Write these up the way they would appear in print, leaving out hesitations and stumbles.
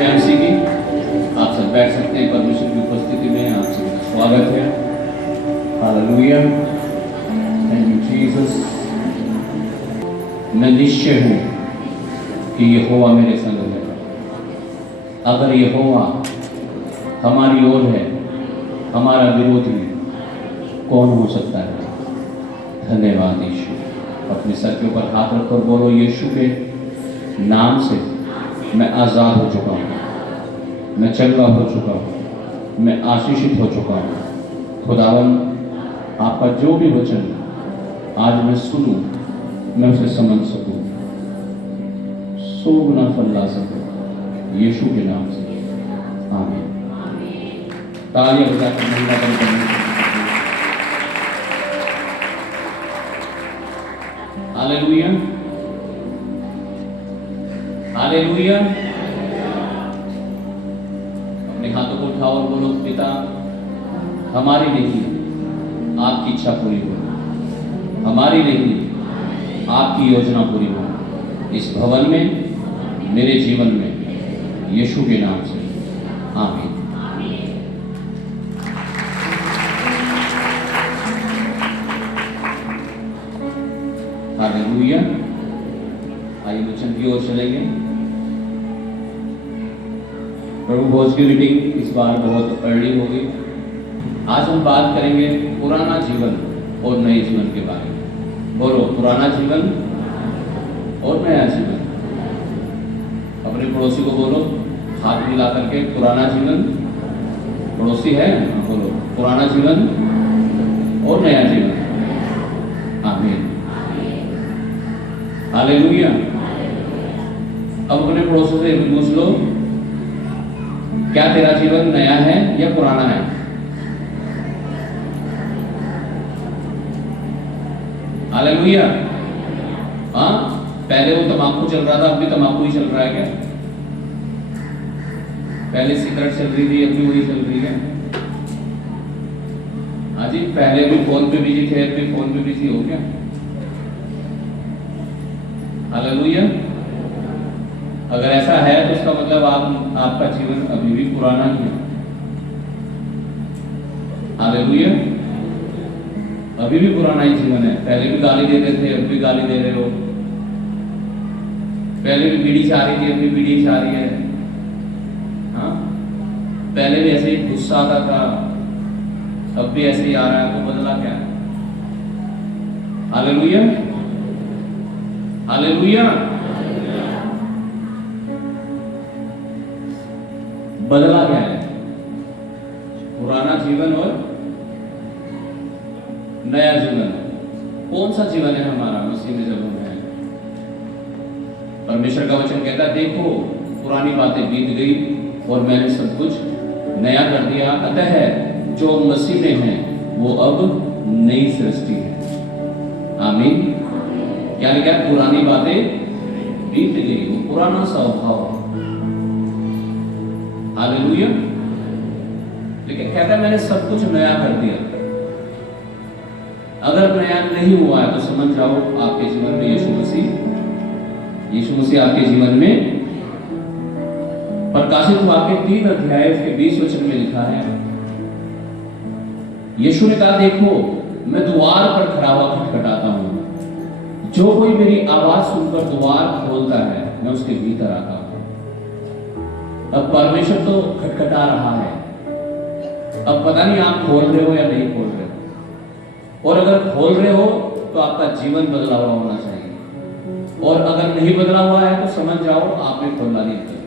जय मसीह की। आप सब बैठ सकते हैं। परमेश्वर की उपस्थिति में आप सभी का स्वागत है। Hallelujah, thank you Jesus. मैं निश्चय हूँ कि यहोवा मेरे संग है। अगर यहोवा हमारी ओर है, हमारा विरोधी कौन हो सकता है। धन्यवाद यीशु। अपने सर के ऊपर हाथ रखकर बोलो, यीशु के नाम से मैं आज़ाद हो चुका हूँ, मैं चंगा हो चुका हूँ, मैं आशीषित हो चुका हूँ। खुदावन, आपका जो भी वचन आज मैं सुनूं, मैं उसे समझ सकूं, 100 गुना फल ला सकूं, यीशु के नाम से आमीन। तालियां बजाकर महिमा करें। Hallelujah, hallelujah. अपने हाथों को उठाओ और बोलो, पिता हमारी नहीं आपकी इच्छा पूरी हो, हमारी नहीं आपकी योजना पूरी हो इस भवन में, मेरे जीवन में, यीशु के नाम से आमीन। हालेलुया। आइए वचन की ओर चलेंगे। प्रभु भोज की रीडिंग इस बार बहुत अर्ली होगी। आज हम बात करेंगे पुराना जीवन और नए जीवन के बारे में। बोलो, पुराना जीवन और नया जीवन। अपने पड़ोसी को बोलो, हाथ मिला करके, पुराना जीवन। पड़ोसी है, बोलो पुराना जीवन और नया जीवन। आमीन, हालेलुया। अब अपने पड़ोसी से पूछ लो, क्या तेरा जीवन नया है या पुराना है? हालेलुया। हाँ, पहले वो तंबाकू चल रहा था, अब भी तंबाकू ही चल रहा है क्या? पहले सिगरेट चल रही थी, अब भी वही चल रही है? हाँ जी, पहले भी फोन पे बिजी थे, अब भी फोन पे बिजी हो क्या? हालेलुया। अगर ऐसा है तो इसका मतलब आपका जीवन अभी भी पुराना ही है। हालेलुया, अभी भी पुराना ही जीवन है। पहले भी गाली देते थे, अब भी गाली दे रहे हो। पहले भी बीड़ी चाह रही थी, अब भी बीड़ी चाह रही है। हाँ, पहले भी ऐसे ही गुस्सा आता था, अब भी ऐसे ही आ रहा है। तो बदला क्या है? Hallelujah, hallelujah. बदला क्या है? पुराना जीवन और नया जीवन। कौन सा जीवन है हमारा मसीह में जब हम हैं? परमेश्वर का वचन कहता है, देखो पुरानी बातें बीत गई और मैंने सब कुछ नया कर दिया। अतः जो मसीह में है वो अब नई सृष्टि है। आमीन। यानी क्या? पुरानी बातें बीत गई, वो पुराना स्वभाव। हालेलुया। लेकिन कहता है मैंने सब कुछ नया कर दिया। अगर नया नहीं हुआ है तो समझ जाओ आपके जीवन में यीशु मसीह आपके जीवन में। प्रकाशित वाक्य 3 अध्याय के 20 वचन में लिखा है, यीशु ने कहा, देखो मैं द्वार पर खड़ा हुआ खटखटाता हूं, जो कोई मेरी आवाज सुनकर द्वार खोलता है, मैं उसके भीतर आता हूं। अब परमेश्वर तो खटखटा रहा है। अब पता नहीं आप खोल रहे हो या नहीं खोल रहे हो। और अगर खोल रहे हो तो आपका जीवन बदला हुआ होना चाहिए, और अगर नहीं बदला हुआ है तो समझ जाओ आपने खोला नहीं किया।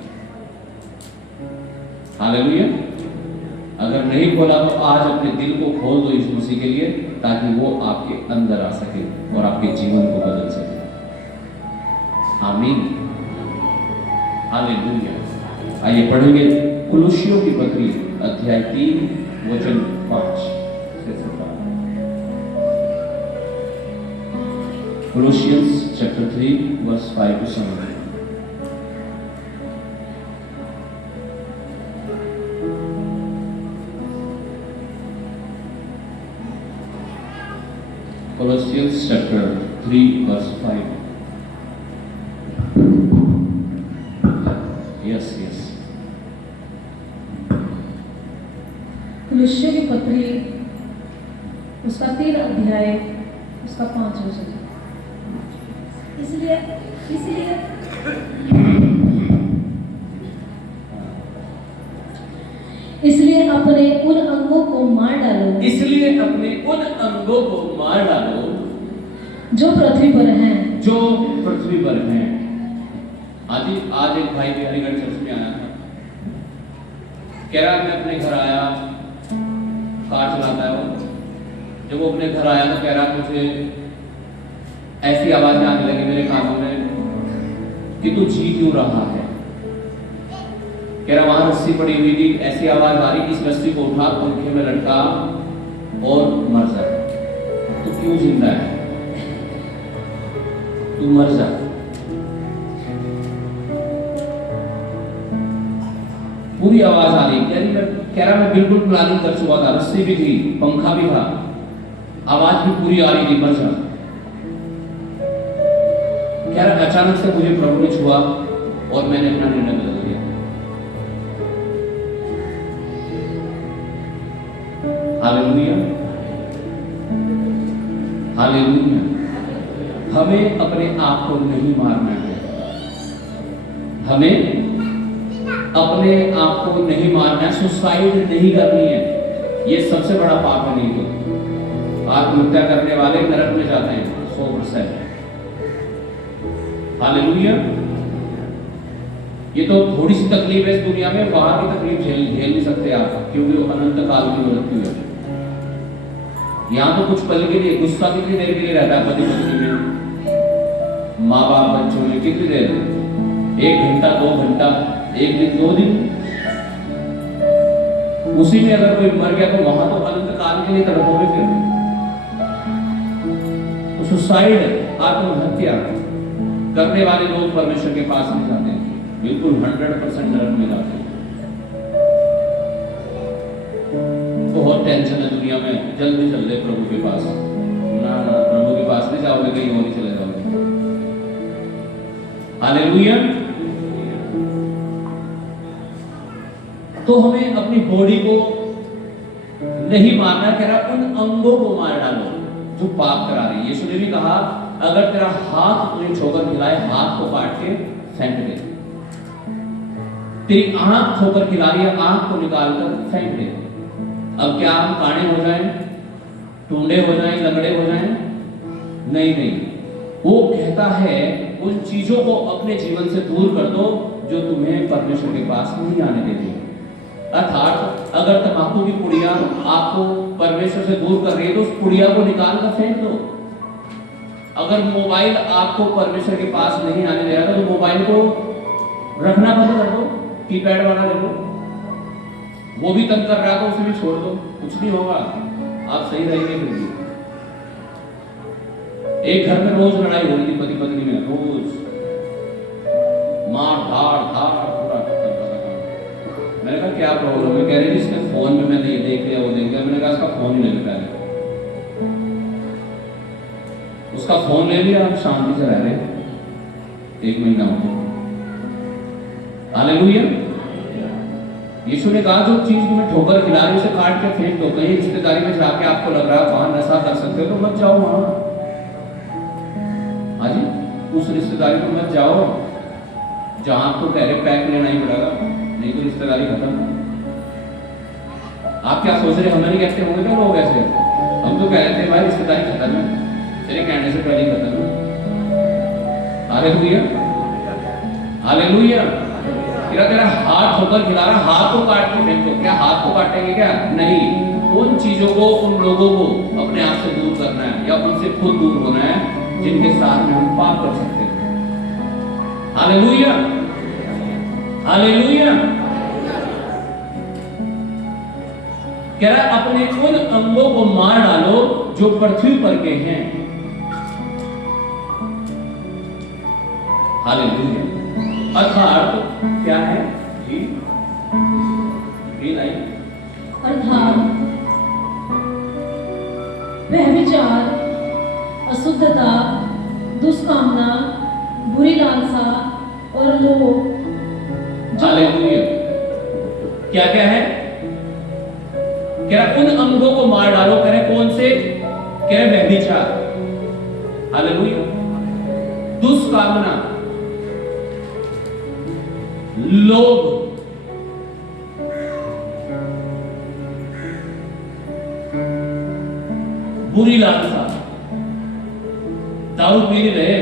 हालेलुया। अगर नहीं खोला तो आज अपने दिल को खोल दो यीशु मसीह के लिए, ताकि वो आपके अंदर आ सके और आपके जीवन को बदल सके। आमीन, हालेलुया। आइए पढ़ेंगे कुलुस्सियों की पत्री अध्याय 3 वचन 5 से 7। Colossians chapter 3 verse 5 to 7. Colossians chapter 3 verse 5. Yes. Colossae की पत्री उसका 3 अध्याय उसका 5 वचन। इसलिए इसलिए इसलिए अपने उन अंगों को मार डालो, इसलिए अपने उन अंगों को मार डालो जो पृथ्वी पर हैं, जो पृथ्वी पर हैं। आज एक भाई बिहारीगढ़ चर्च में आया था, कह रहा मैं अपने घर आया, कार चलाता है वो, जब वो अपने घर आया तो कह रहा मुझे ऐसी आवाजें आने लगी मेरे कानों में कि तू जी क्यों रहा है। कह रहा वहां रस्सी पड़ी हुई थी, ऐसी आवाज आ रही कि इस रस्सी को उठा पंखे में लटका और मर जा। तो क्यों जिंदा है, तू मर जा। पूरी आवाज आ रही, कह रहा मैं बिल्कुल प्लानिंग कर चुका था, रस्सी भी थी, पंखा भी था, आवाज भी पूरी आ रही थी, मर जा। कह रहा अचानक से मुझे प्रभु ने छुआ और मैंने अपना निर्णय बदल दिया। Hallelujah, hallelujah. हमें अपने आप को नहीं मारना है, हमें अपने आप को नहीं मारना है, सुसाइड नहीं करनी है। ये सबसे बड़ा पाप है। नहीं तो आत्महत्या करने वाले नरक में जाते हैं 100%। हालेलुया। ये तो थोड़ी सी तकलीफ है इस दुनिया में, बाहर की तकलीफ झेल नहीं सकते आप, क्योंकि वो अनंत काल की मृत्यु है। यहाँ तो कुछ पल के लिए, गुस्सा कितनी देर के लिए रहता है पति पत्नी में, माँ बाप बच्चों में कितनी देर, 1 घंटा 2 घंटा, 1 दिन 2 दिन, उसी में अगर कोई मर गया तो वहां तो अनंत काल के लिए तड़पोगे। फिर तो सुसाइड, आत्महत्या करने वाले लोग परमेश्वर के पास नहीं जाते हैं, बिल्कुल 100% नरक में जाते हैं। बहुत टेंशन है दुनिया में, जल्दी चल दे प्रभु के पास। ना ना, प्रभु के पास नहीं जाओगे, कहीं और ही चले जाओगे। हालेलुया। तो हमें अपनी बॉडी को नहीं मारना, कह रहा उन अंगों को मार डालो जो पाप करा रही है। यीशु ने भी कहा अगर तेरा हाथ तुझे ठोकर खिलाए, हाथ को काट के फेंक दे। तेरी आंख ठोकर खिला रही है, आंख को निकाल कर फेंक दे। अब क्या हम काणे हो जाएं, टूंडे हो जाएं, लंगड़े हो जाएं? नहीं नहीं, वो कहता है उन चीजों को अपने जीवन से दूर कर दो जो तुम्हें परमेश्वर के पास नहीं आने देती। अर्थात अगर तंबाकू की पुड़िया आपको परमेश्वर से दूर कर रही है तो उस पुड़िया को निकाल कर फेंक दो। अगर मोबाइल आपको परमेश्वर के पास नहीं आने दे रहा तो मोबाइल को रखना बंद कर दो, कीपैड वाला ले लो। वो भी तंग कर रहा है तो उसे भी छोड़ दो, कुछ नहीं होगा, आप सही रहेंगे। फिर भी एक घर में रोज लड़ाई हो रही थी पति पत्नी में, रोज मार धाड़ पूरा। मैंने कहा क्या प्रॉब्लम है? कह रही इसके फोन में मैंने ये देख लिया वो देख लिया। मैंने कहा इसका फोन ही ले लो पहले। उसका फोन ले लिया, हम शांति से रह रहे 1 महीना हो गया। हालेलुया। यीशु ने कहा जो चीज तुम्हें ठोकर खिला रही उसे काट के फेंक दो। कहीं रिश्तेदारी में जाके आपको लग रहा है वहां नशा कर सकते हो तो मत जाओ वहां। हाँ जी, उस रिश्तेदारी में मत जाओ जहां आपको पहले पैक लेना ही पड़ेगा, नहीं तो रिश्तेदारी खत्म। आप क्या सोच रहे, हमें नहीं कहते होंगे क्या लोग ऐसे? हम तो कह रहे थे भाई रिश्तेदारी खत्म है, तेरे कहने से पहले खत्म है। Hallelujah, hallelujah. तेरा हाथ ठोकर खिला रहा, हाथ को काट के फेंको। क्या हाथ को काटेंगे क्या? नहीं, उन चीजों को, उन लोगों को अपने आप से दूर करना है या उनसे खुद दूर होना है जिनके साथ में हम पाप कर सकते हैं। Hallelujah, hallelujah. कह रहा है अपने उन अंगों को मार डालो जो पृथ्वी पर के हैं। हालेलुया। अर्थात क्या है जी? अर्थात व्यभिचार, अशुद्धता, दुष्कामना, बुरी लालसा और लोभ। हालेलुया। क्या क्या है? कह रहा उन अंगों को मार डालो। कह रहे कौन से? कह रहे व्यभिचार, हालेलुया, दुष्कामना, लोभ, बुरी लालसा। दारू पी रहे,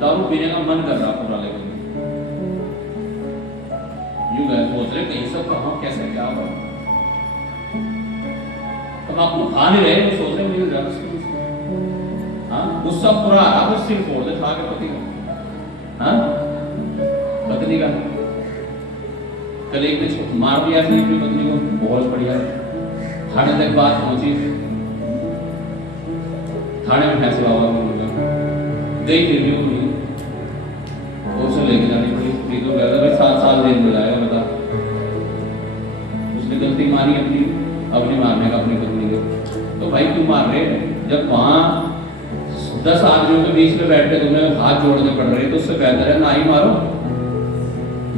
दारू पीने का मन कर रहा पूरा, लेकिन यूं गए सोच रहे कि ये सब कहाँ कैसे क्या हुआ। तुम आपको खा नहीं रहे तो सोच रहे मिल जाएगा। हाँ, गुस्सा पूरा आ रहा, सिर फोड़ दे खा के पति का। हाँ, पत्नी का कल एक ने मार दिया अपनी पत्नी को, बहुत बढ़िया। थाने तक बात पहुंची, थाने में फैसला हुआ, गई फिर भी वो नहीं, उसे लेके जानी पड़ी। तो कहता भाई 7 साल जेल में जाएगा, बता। उसने गलती मानी अपनी, अब नहीं मारने का अपनी पत्नी को। तो भाई क्यों मार रहे? जब वहां 10 आदमियों के बीच में बैठ के तुम्हें हाथ जोड़ने पड़ रहे, तो उससे बेहतर है ना ही मारो,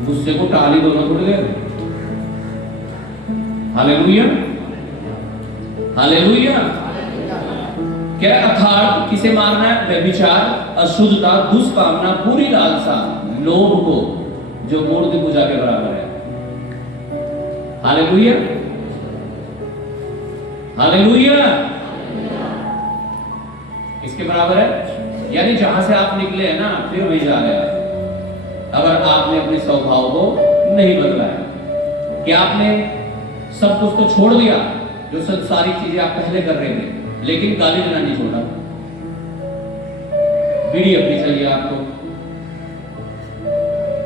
गुस्से को टाली दो ना थोड़ी देर। Hallelujah, hallelujah. क्या अर्थात किसे मारना है? व्यभिचार, अशुद्धता, दुष्कामना, बुरी लालसा, लोभ को, जो मूर्ति पूजा के बराबर है। Hallelujah, hallelujah. इसके बराबर है, यानी जहां से आप निकले हैं ना, फिर वहीं जा रहे हैं। अगर आपने अपने स्वभाव को नहीं बदलाया, कि आपने सब कुछ तो छोड़ दिया, जो संसारिक चीजें आप पहले कर रहे थे, लेकिन गाली देना नहीं छोड़ा। बीड़ी अपनी चाहिए आपको,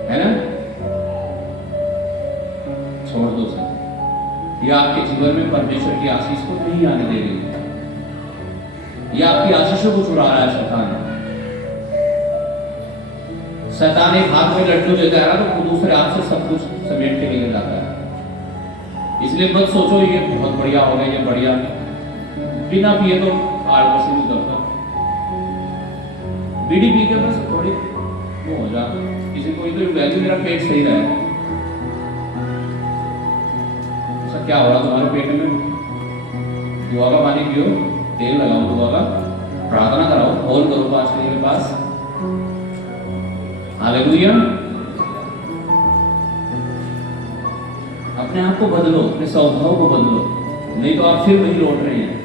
है ना? छोड़ दो सर, ये आपके जीवन में परमेश्वर की आशीष को नहीं आने दे रही है। ये आपकी आशीषों को चुरा रहा है शैतान। शैतान एक हाथ में लड्डू देता है ना, तो दूसरे हाथ से सब कुछ समेट के लेके जाता है। इसलिए मत सोचो ये बहुत बढ़िया हो गया, ये बढ़िया, बिना पिए तो 8% नहीं करता। बीड़ी पी के बस थोड़ी वो हो जा, किसी को तो वैल्यू, मेरा पेट सही रहा है। ऐसा क्या हो रहा तुम्हारे पेट में? दुआ का पानी पियो, तेल लगाओ दुआ का, प्रार्थना कराओ, होल करो पास्टर जी के पास। हालेलुया। अपने आप को बदलो, अपने स्वभाव को बदलो, नहीं तो आप फिर वही लौट रहे हैं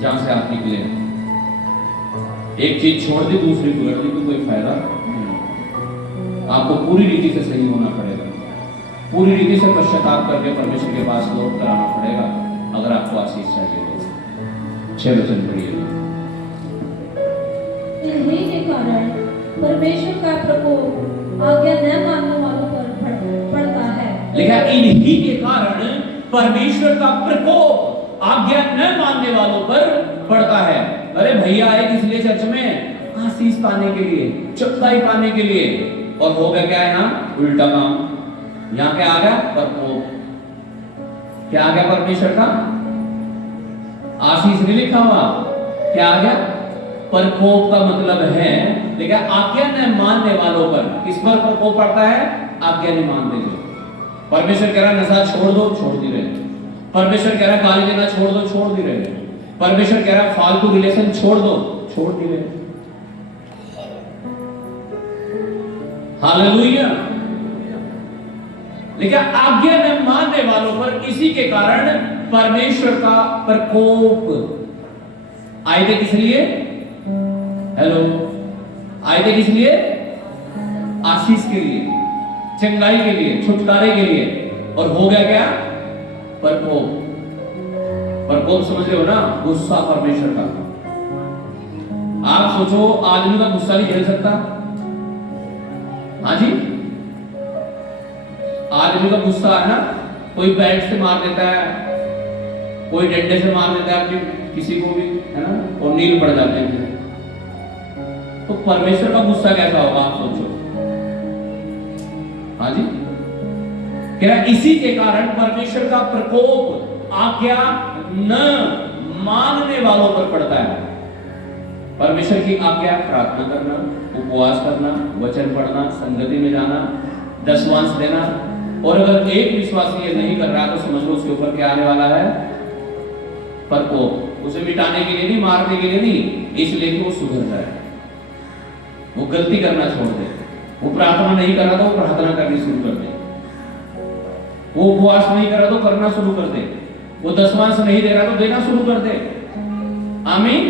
जहां से आप निकले। एक चीज छोड़ दी, दूसरी पकड़ दी, तो कोई फायदा नहीं। आपको पूरी रीति से सही होना पड़ेगा, पूरी रीति से पश्चाताप करके परमेश्वर के पास लौट कर आना पड़ेगा, अगर आपको आशीष चाहिए तो। 6 वचन पढ़िए। इन्हीं के कारण परमेश्वर का प्रकोप आज्ञा न मानने वालों पर पड़ता है। लिखा इन्हीं के कारण परमेश्वर का प्रकोप आज्ञा न मानने वालों पर पड़ता है। अरे भैया आए किस लिए चर्च में? आशीष पाने के लिए, चौथाई पाने के लिए, और हो गया क्या? यहाँ उल्टा काम। यहाँ क्या आ गया? प्रकोप। क्या आ गया? परमेश्वर का आशीष नहीं लिखा हुआ, क्या आ गया? प्रकोप का मतलब है, देखा, आज्ञा न मानने वालों पर। किस पर प्रकोप पड़ता है? आज्ञा नहीं मानते जो। परमेश्वर कह रहा है नशा छोड़ दो, छोड़ दी रहे। परमेश्वर कह रहा है गाली देना छोड़ दो, छोड़ दी रहे। परमेश्वर कह रहा है फालतू रिलेशन छोड़ दो, छोड़ दी रहे। हालेलुया। लेकिन आज्ञा न मानने वालों पर इसी के कारण परमेश्वर का प्रकोप। आए थे किस लिए? हेलो, आए थे किस लिए? आशीष के लिए, चंगाई के लिए, छुटकारे के लिए। और हो गया क्या? प्रकोप। प्रकोप समझ रहे हो ना? गुस्सा परमेश्वर का। आप सोचो, आदमी का गुस्सा नहीं झेल सकता। हाँ जी, आदमी का गुस्सा है ना, कोई बैट से मार देता है, कोई डंडे से मार देता है अपनी किसी को भी, है ना, और नील पड़ जाते हैं। तो परमेश्वर का गुस्सा कैसा होगा आप सोचो। हाँ जी, क्या इसी के कारण परमेश्वर का प्रकोप आज्ञा न मानने वालों पर पड़ता है। परमेश्वर की आज्ञा प्रार्थना करना, उपवास करना, वचन पढ़ना, संगति में जाना, दशवांश देना, और अगर एक विश्वासी ये नहीं कर रहा तो समझ लो उसके ऊपर क्या आने वाला है, प्रकोप। उसे मिटाने के लिए नहीं, मारने के लिए नहीं, इसलिए कि वो सुधर जाए, वो गलती करना छोड़ दे। वो प्रार्थना नहीं कर रहा तो वो प्रार्थना करनी शुरू कर दे, वो उपवास नहीं कर रहा तो करना शुरू कर दे, वो दशमांश नहीं दे रहा तो देना शुरू कर दे। आमीन,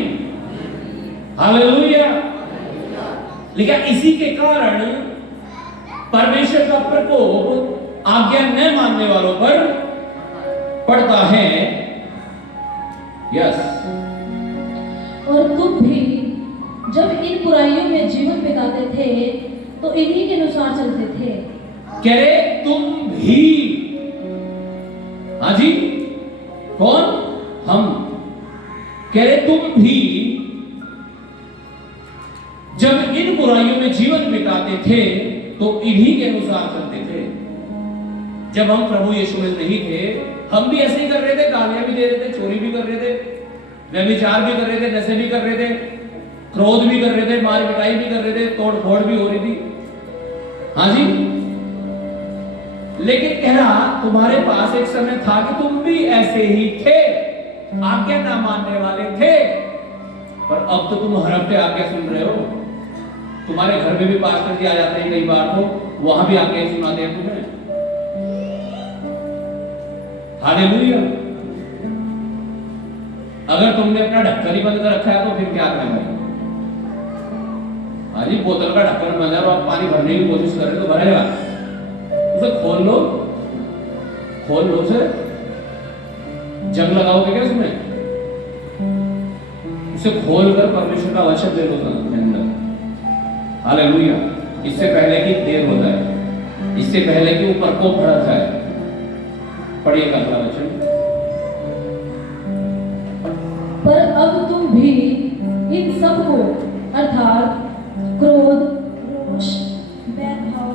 हालेलुया। लेकिन इसी के कारण परमेश्वर का प्रकोप आज्ञा न मानने वालों पर पड़ता है। यस। और तुम भी जब इन बुराइयों में जीवन बिताते थे तो इन्हीं के अनुसार चलते थे। कह रहे तुम भी, हाँ जी, कौन? हम। कह रहे तुम भी जब इन बुराइयों में जीवन बिताते थे तो इन्हीं के अनुसार चलते थे। जब हम प्रभु यीशु में नहीं थे, हम भी ऐसे ही कर रहे थे, गालियां भी दे रहे थे, चोरी भी कर रहे थे, व्यभिचार भी कर रहे थे, नशे भी कर रहे थे, क्रोध भी कर रहे थे, मार पिटाई भी कर रहे थे, तोड़ फोड़ भी हो रही थी। हाँ जी। लेकिन कह रहा तुम्हारे पास एक समय था कि तुम भी ऐसे ही थे, आज्ञा ना मानने वाले थे, पर अब तो तुम हर हफ्ते आज्ञा सुन रहे हो। तुम्हारे घर में भी पास्टर जी आ जाते हैं कई बार, तो वहां भी आज्ञा सुनाते हैं तुम्हें। हालेलुया। अगर तुमने अपना ढक्कन ही बंद कर रखा है तो फिर क्या करेंगे? हाँ जी, बोतल का ढक्कन बंद है और आप पानी भरने की कोशिश कर रहे हो तो भरेगा, उसे खोल लो, खोल लो, उसे जंग लगाओगे क्या उसमें? उसे खोल कर परमेश्वर का वचन दे दो अंदर। हालेलुया। इससे पहले कि देर हो जाए, इससे पहले कि ऊपर को भड़क जाए। पढ़िएगा अगला वचन। पर अब तुम भी इन सब को अर्थात क्रोध, रोष, वैरभाव,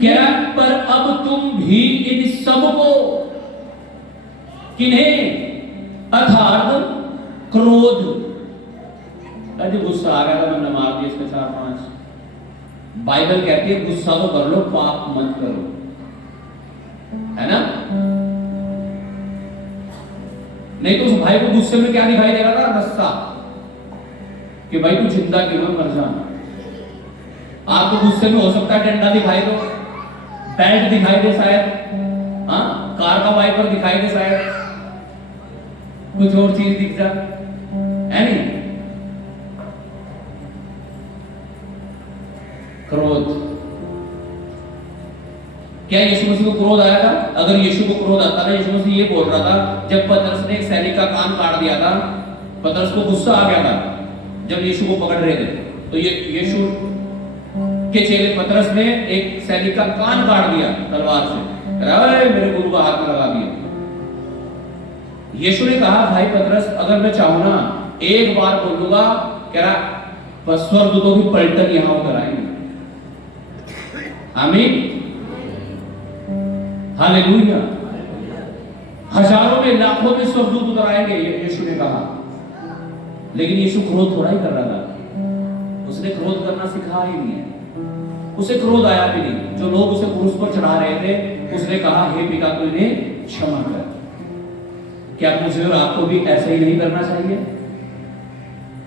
क्या? पर अब तुम भी इन सब को, किन्हें? अर्थात क्रोध। अरे गुस्सा आ गया था, मैंने मार दिया इसके 4-5। बाइबल कहती है गुस्सा तो कर लो, पाप मत करो, है ना? नहीं तो उस भाई को गुस्से में क्या दिखाई देगा था? रस्सा, कि भाई तू जिंदा क्यों है, मर जा। आपको गुस्से में हो सकता है डंडा दिखाई दो, बेल्ट दिखाई दे शायद, हाँ, कार का वाइपर दिखाई दे शायद, कुछ और चीज दिख जा, है नहीं? क्रोध। क्या यीशु मसीह को क्रोध आया था? अगर यीशु को क्रोध आता था, यीशु मसीह ये बोल रहा था, जब पतरस ने एक सैनिक का कान काट दिया था, पतरस को गुस्सा आ गया था जब यीशु को पकड़ रहे थे, तो ये यीशु के चेले पतरस ने एक सैनिक का कान काट दिया तलवार से। अरे मेरे गुरु का हाथ में लगा दिया। यीशु ने कहा, भाई पतरस, अगर मैं चाहूं ना, एक बार बोलूंगा, कह रहा स्वर्गदूतों की पलटन यहां उतर आएंगे। आमीन, हालेलुया। हजारों में, लाखों में स्वर्गदूत उतर आएंगे, यीशु ने कहा। लेकिन यीशु क्रोध थोड़ा ही कर रहा था, उसने क्रोध करना सिखा ही नहीं है, उसे क्रोध आया भी नहीं। जो लोग उसे क्रूस पर चढ़ा रहे थे, उसने कहा, हे पिता तू इन्हें क्षमा कर। क्या मुझे और आपको भी ऐसे ही नहीं करना चाहिए?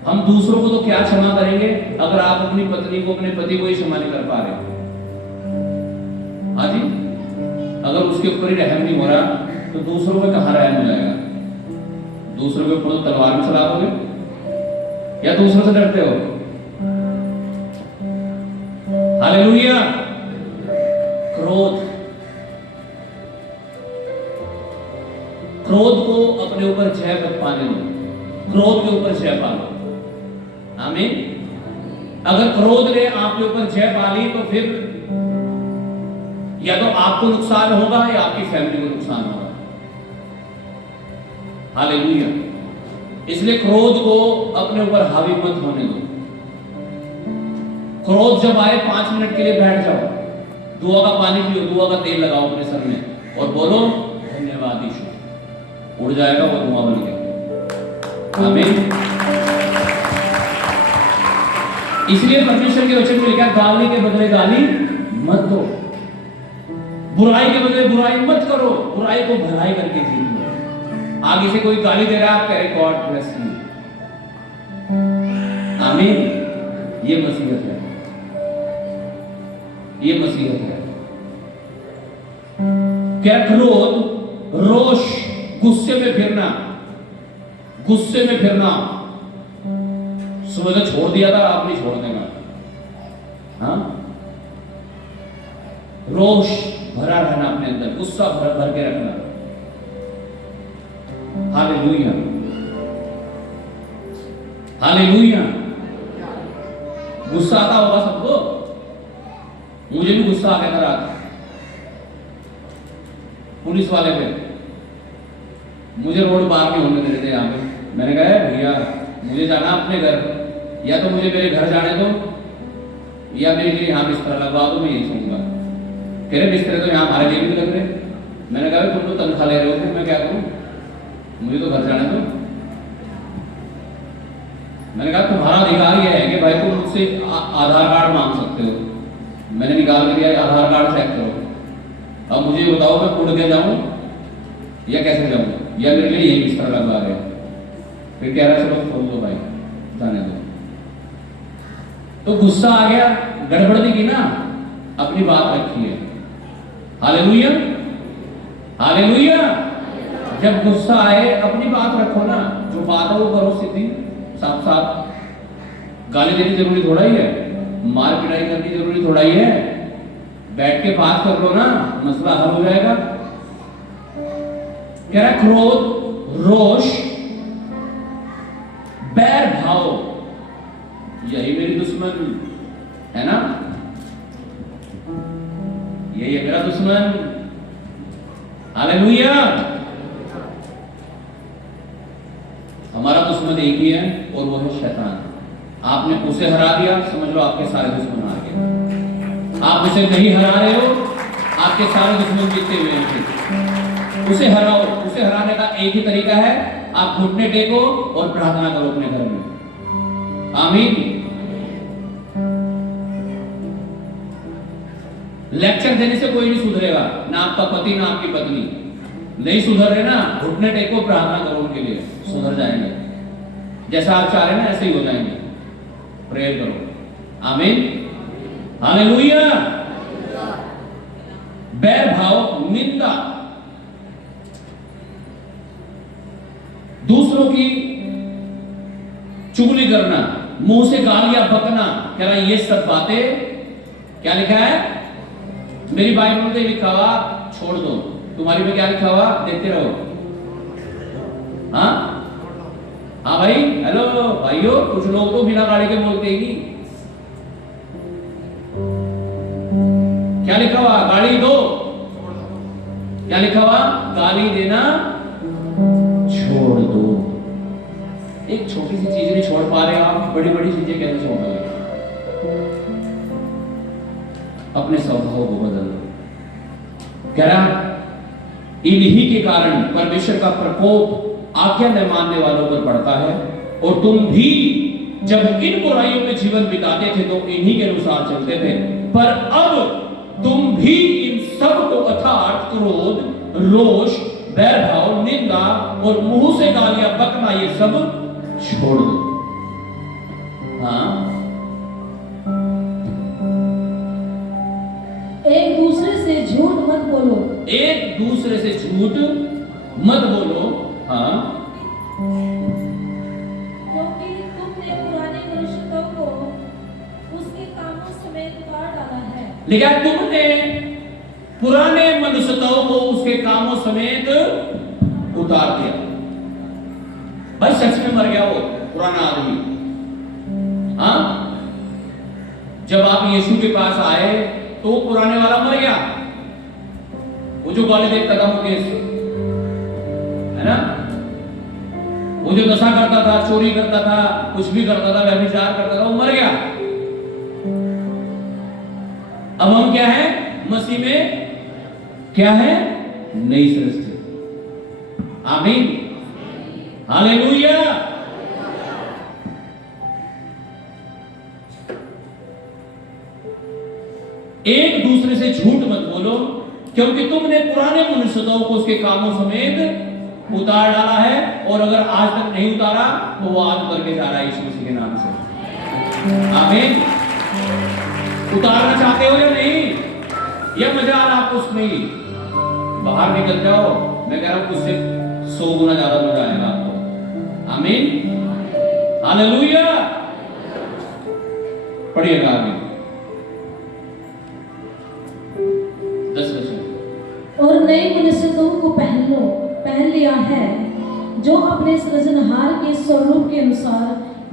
हम दूसरों को तो क्या क्षमा करेंगे अगर आप अपनी पत्नी को, अपने पति को ही क्षमा नहीं कर पा रहे? हाँ जी, अगर उसके ऊपर ही रहम नहीं हो रहा तो दूसरों पे कहां रहम हो जाएगा? दूसरों के ऊपर तलवार भी चला दोगे या दूसरों से डरते हो? हालेलुया। क्रोध, क्रोध को अपने ऊपर जय मत पाने दो, क्रोध के ऊपर जय पालो। आमीन। अगर क्रोध ने आपके ऊपर जय पा ली तो फिर या तो आपको नुकसान होगा या आपकी फैमिली को नुकसान होगा। हालेलुया। इसलिए क्रोध को अपने ऊपर हावी मत होने दो। क्रोध जब आए 5 मिनट के लिए बैठ जाओ, दुआ का पानी पियो, दुआ का तेल लगाओ अपने सर में और बोलो धन्यवाद यीशु, उड़ जाएगा वो धुआं बन के। आमीन। इसलिए परमेश्वर के वचन में लिखा, गाली के बदले गाली मत दो। बुराई के बदले बुराई मत करो, बुराई को भलाई करके जी लो। आगे से कोई गाली दे रहा है, आप कह रहे गॉड ब्लेस यू। आमीन। ये मसीहत है, ये मसीहत है। क्या? क्रोध, रोष, गुस्से में फिरना, गुस्से में फिरना। सुबह तो छोड़ दिया था, आप नहीं छोड़ देगा। हाँ, रोष भरा रहना अपने अंदर, गुस्सा भर भर के रखना। Hallelujah, hallelujah. गुस्सा आता होगा सबको, मुझे भी गुस्सा आ गया था रात पुलिस वाले पे। मुझे रोड पार नहीं होने दे रहे थे यहाँ पे। मैंने कहा भैया मुझे जाना अपने घर, या तो मुझे मेरे घर जाने दो या मेरे लिए यहाँ बिस्तर लगवा दो, मैं यही सोऊंगा। कह रहे बिस्तर तो यहाँ हमारे लिए भी लग रहे। मैंने कहा तुम तो तनख्वाह ले रहे हो, फिर मैं क्या करूँ, मुझे तो घर जाने दो। मैंने कहा तुम्हारा अधिकार यह है कि भाई तुम मुझसे आधार कार्ड मांग सकते हो। मैंने निकाल के दिया, आधार कार्ड चेक करो। अब मुझे बताओ मैं उड़ के जाऊं या कैसे जाऊं, या मेरे लिए यही बिस्तर लगवा रहे हैं। फिर कह रहा चलो खोल दो भाई, जाने दो। तो गुस्सा आ गया, गड़बड़ नहीं की ना, अपनी बात रखी है। Hallelujah, hallelujah. जब गुस्सा आए अपनी बात रखो ना, जो बात है वो करो सीधी साफ साफ। गाली देनी जरूरी थोड़ा ही है, मार पिटाई करनी जरूरी थोड़ा ही है। बैठ के बात कर लो ना, मसला हल हो जाएगा। कह रहा क्रोध, रोष, बैर भाव, यही मेरी दुश्मन है ना, यही है मेरा दुश्मन। हालेलुया। हमारा दुश्मन एक ही है और वो है शैतान। आपने उसे हरा दिया, समझ लो आपके सारे दुश्मन आ गए। आप उसे नहीं हरा रहे हो, आपके सारे दुश्मन जीते हुए हैं। उसे हराओ। उसे हराने का एक ही तरीका है, आप घुटने टेको और प्रार्थना करो अपने घर में। आमीन। लेक्चर देने से कोई नहीं सुधरेगा, ना आपका पति ना आपकी पत्नी। नहीं सुधर रहे ना, घुटने टेको, प्रार्थना करो उनके लिए, सुधर जाएंगे। जैसा आप चाह रहे हैं ना ऐसे ही हो जाएंगे। प्रेयर करो। आमीन, हालेलुया। बैर भाव, निंदा, दूसरों की चुगली करना, मुंह से गालियां बकना। कह रहा ये सब बातें, क्या लिखा है मेरी बाइबल में लिखा हुआ छोड़ दो। तुम्हारी में क्या लिखा हुआ देखते रहो। हाँ हाँ भाई, हेलो भाइयों, कुछ लोग तो बिना गाड़ी के बोलते ही। क्या लिखा हुआ? गाली दो। क्या लिखा हुआ? गाली देना छोड़ दो। एक छोटी सी चीज नहीं छोड़ पा रहे आप, बड़ी बड़ी चीजें कैसे छोड़ दोगे? अपने स्वभाव को बदल दो। कह रहा इन्हीं के कारण परमेश्वर का प्रकोप आज्ञा न मानने वालों पर पड़ता है। और तुम भी जब इन बुराइयों में जीवन बिताते थे तो इन्हीं के अनुसार चलते थे, पर अब तुम भी इन सब को अर्थात क्रोध, रोष, बैर भाव, निंदा और मुंह से गालियां बकना, ये सब छोड़ दो। हाँ, एक दूसरे से झूठ मत बोलो। एक दूसरे से झूठ मत बोलो। हाँ, क्योंकि तुमने पुराने मनुष्य को उसके कामों समेत उतार डाला है। लेकिन तुमने पुराने मनुष्यत्व को उसके कामों समेत उतार दिया। भाई सच में मर गया वो पुराना आदमी। हाँ, जब आप यीशु के पास आए तो वो पुराने वाला मर गया। वो जो गाली देखता था मुकेश, है ना, वो जो नशा करता था, चोरी करता था, कुछ भी करता था, व्यभिचार करता था, वो मर गया। अब हम क्या है? मसीह में क्या है? नई सृष्टि। आमीन, हालेलुया। एक दूसरे से झूठ मत बोलो, क्योंकि तुमने पुराने मनुष्यत्व को उसके कामों समेत उतार डाला है, और अगर आज तक नहीं उतारा तो वो आज उतर के जा रहा है यीशु मसीह के नाम से। आमीन। उतारना चाहते हो या नहीं? या मजाल आपको उसमें ही बाहर निकल जाओ, मैं कह रहा हूं उससे 100 गुना ज्यादा मजा आएगा आपको। आमीन, हालेलुया। पढ़िएगा आगे 10 वचन। और नए मनुष्यत्व को पहन लिया है, जो अपने सृजनहार के स्वरूप के अनुसार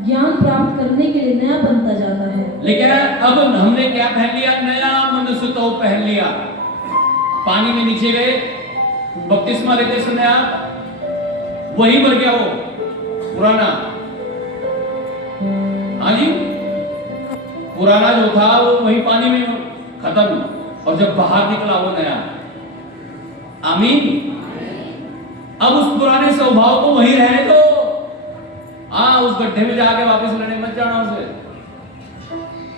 ज्ञान प्राप्त करने के लिए नया बनता जाता है। लेकिन अब हमने क्या पहन लिया? नया मनुष्यत्व पहन लिया। पानी में नीचे गए, बपतिस्मा लेते समय आप वही मर गया वो पुराना। हाँ जी, पुराना जो था वो वही पानी में खत्म, और जब बाहर निकला वो नया। आमीन। अब उस पुराने स्वभाव को वही रहने दो। हाँ, उस गड्ढे में जाके वापस लड़ने मत जाना उसे,